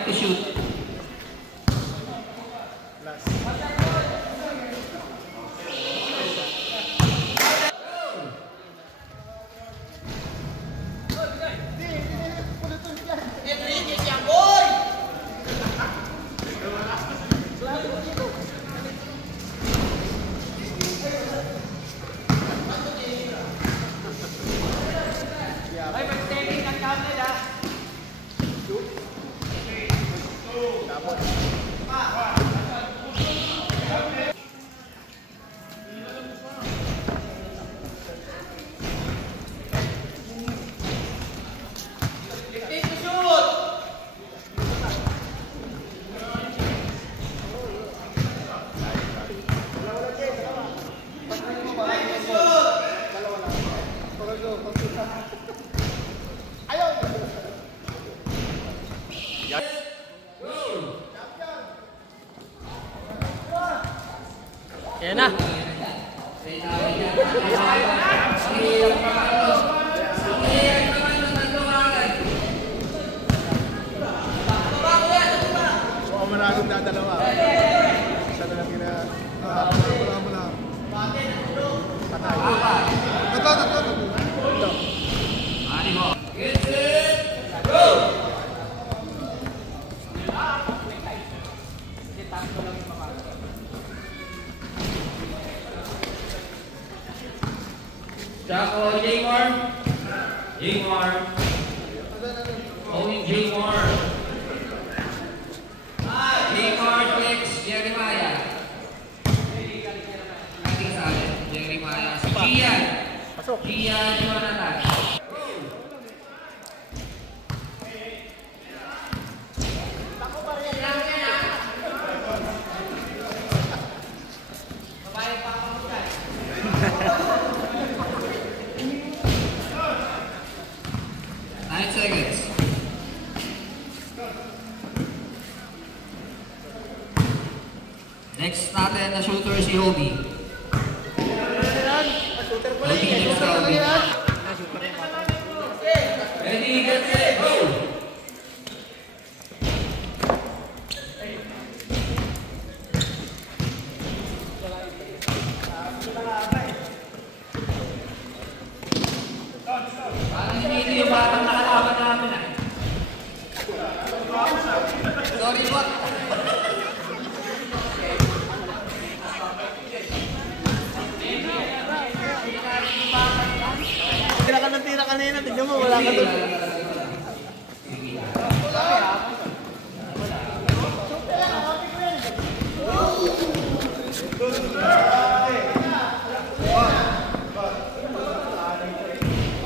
Time to shoot. Ayan na. Oo, maraming dadalawa. Isa na lang kina... Wala mo na. Patay. Ito. Ani mo. Get it! Go! Jaco, J-War. J-War. Owing J-War. J-War, Flex, Jeremiah. Ating sa akin, Jeremiah. Si Gian. Gian, Jonathan. Next natin na shooter si Hobie. Hobie next na Hobie. Ready, get set, go! Parang hindi yung batang nakalaban namin ah. Sorry, what? Tira kanina, tignan mo, wala ka doon.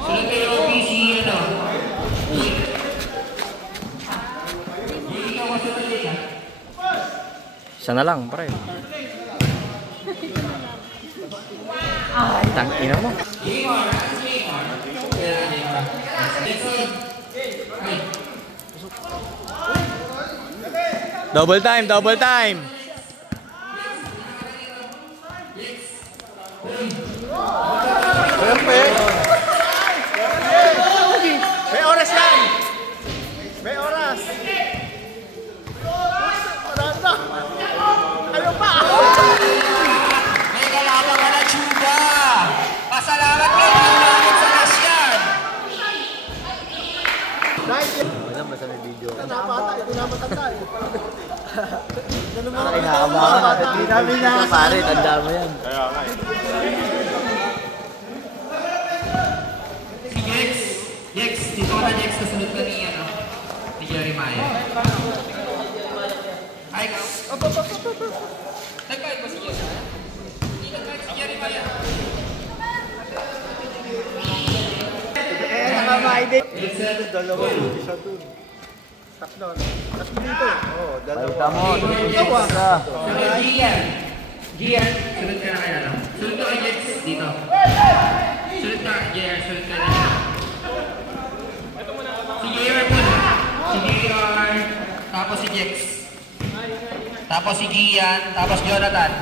Sunod kayo, PC, ano? Hindi ka masunod din, ha? Isa na lang, pare. Ay, tangina mo. Double time, double time. May oras yan! May oras! Ayaw pa! May kalaban ka na, Chuba! Pasalamat ka namin sa Rasyan! Alam ba sa may video? Ito na bata, ito na matanda. Ay, nakakabahan natin. Hindi namin na. Pare, tanda mo yan. Kaya nga Si Jex! Jex, dito ka na Jex, kasunod ka ni, ano, ni Jeremiah. Ay, ikaw. Nagkahit ba si Jeremiah? Hindi nagkahit si Jeremiah. nakamaidit. Dalawa yun, isa dun. Tatlo. Tatlo dito. Oo, dalawa. Balita mo, isa. Gian. Gian, sunod ka na kaya lang. Sunod ka kay Jex dito. Sunod ka, JR, sunod ka na. Si JR muna. Si JR, tapos si Jex. Tapos si Gian, tapos Jonathan.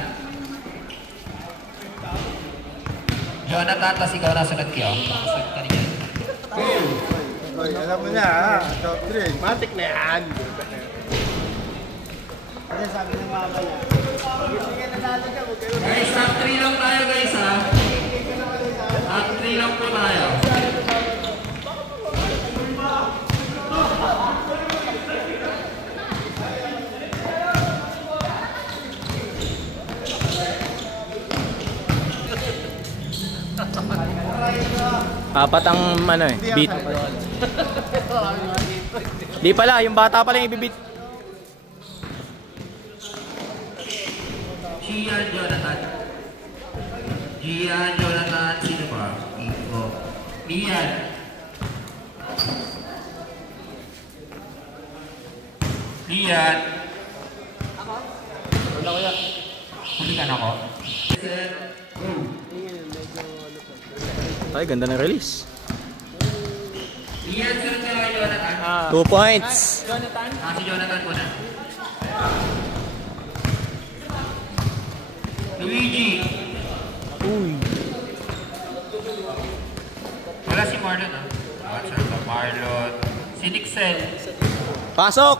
Jonathan, tapos ikaw na sunod kayo. Sunod ka niya. Alam mo niya ha. Soft drink. Matik na yan. Kasi sabi ng mama niya. Sige na natin ka. Guys, top 3 lang tayo guys ha. Top 3 lang po tayo. Apat ang ano eh, beat. Di pala, yung bata pala yung ibibit. Gian Jonathan. Gian Jonathan. Sino ba? Iko. Mian. Mian. Wala ko yan. Hulikan ako. Ay, ganda ng release. Mian, sunod ka kay Jonathan. 2 points. Si Jonathan muna. Luigi. Uy. Wala si Marlon ah. Watch out, Marlon. Si Nixel. Pasok!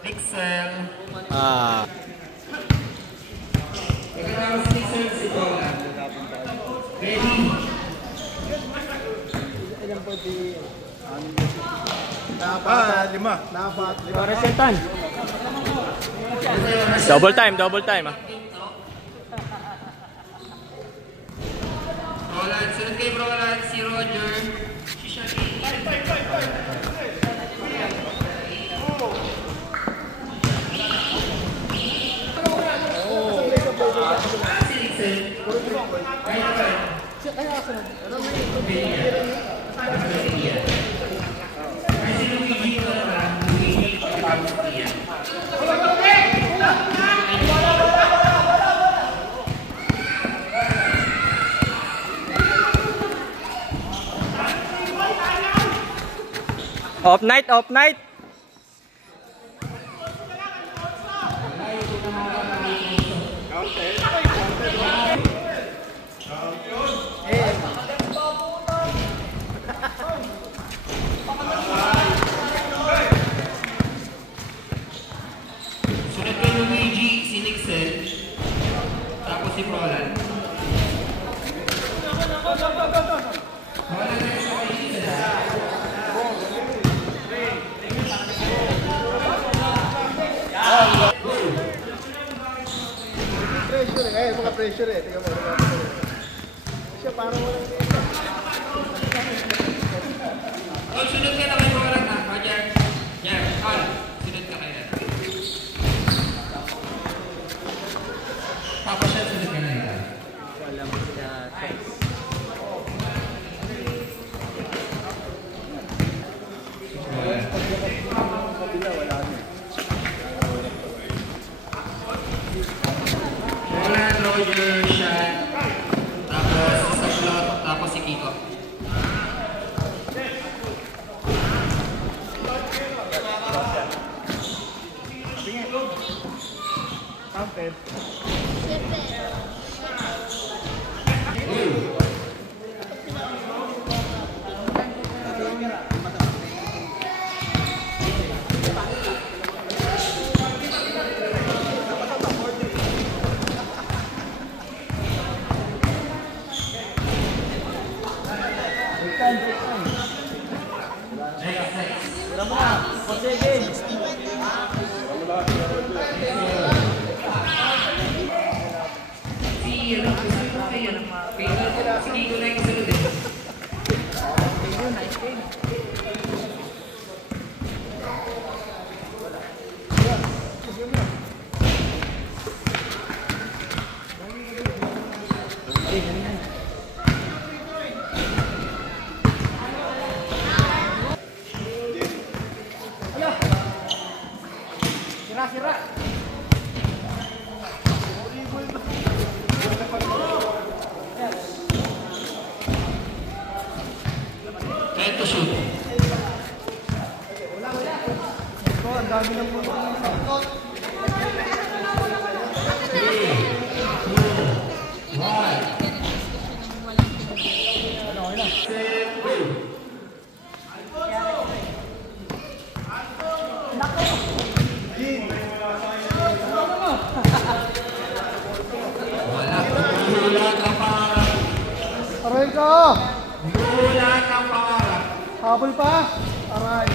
Nixel. Pagkatapos si Nixel, si Paula. Ready. Lima. Lima Resetan. Double time ah. Roland, sunod kay Roland, si Roger. Si Shani. Si Nixel. Kaya na ba? Ay, si Luigi ko na lang. Luigi, kapag iyan. Off night. Sunod kay Luigi, si Nixel. Tapos si Roland. Roland na sa kay Nixel. Pressure eh. Mga pressure eh. Tingnan mo. Siya parang walang Oh, sunod ka na kay Roland ha. Roger. Yan, Al. Sunod ka kay Roland. Tapos siya, sunod ka na ito. Roland, Roger, Sean. Tapos sa slot, tapos si Kiko. Try to shoot. ang dami ng mga. ko! Wala ng pangarap. Habol pa! Aray!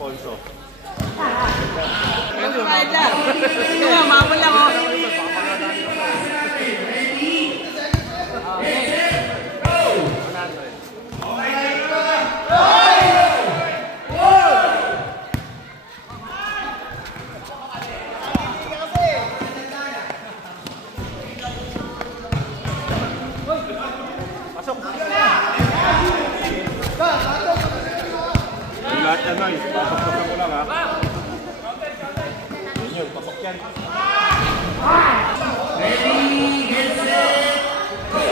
Polso. Mabul lang oh. Lahat yan ay, pasok-pasok ko lang ha. Yun, pasok yan. Ready, get set, go!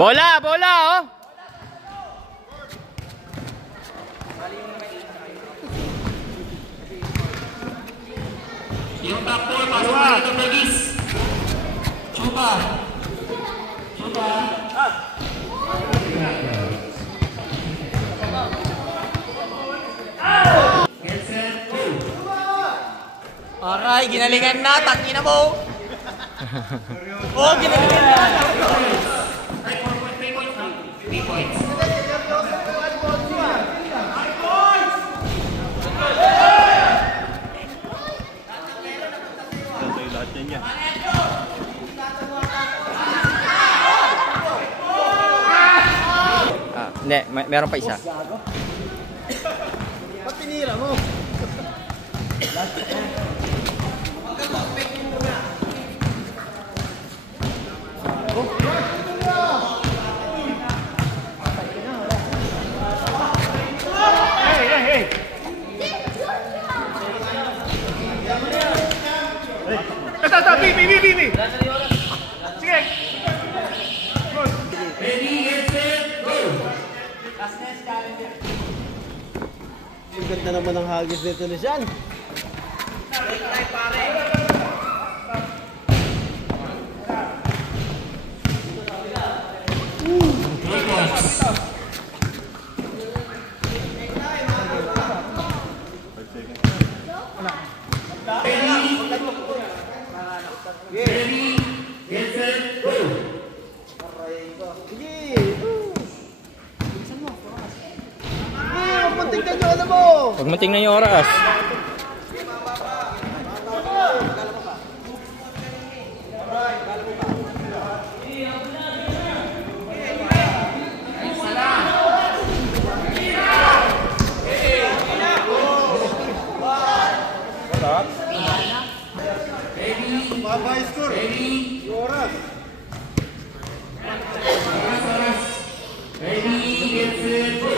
Bola, bola, oh. Yung back four, pasok na rin ang Regis. Chupa. Chupa. Get set, go! Aray, ginalingan na, tangina mo. Oh, ginalingan na. Ay, 4.3 points na. 3 points. Lahat yan yan. Hindi, meron pa isa. Ba't tinira mo? Ito, B! Sige! Ready, get set, go! Ang ganda naman ng hagis nito ni Sean. Ready, get set, go! Sige! Punting ka nyo, alam mo! Huwag mo tingnan yung oras. Mabay score! Ready, Oras! oras. Ready, get set, go!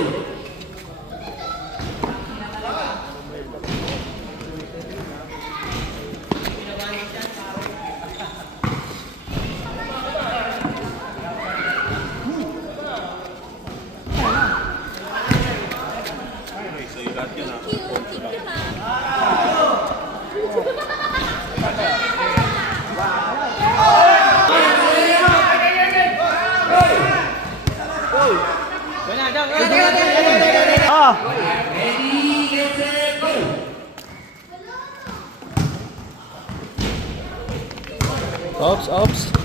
Ready, get set, go! Ops, ops.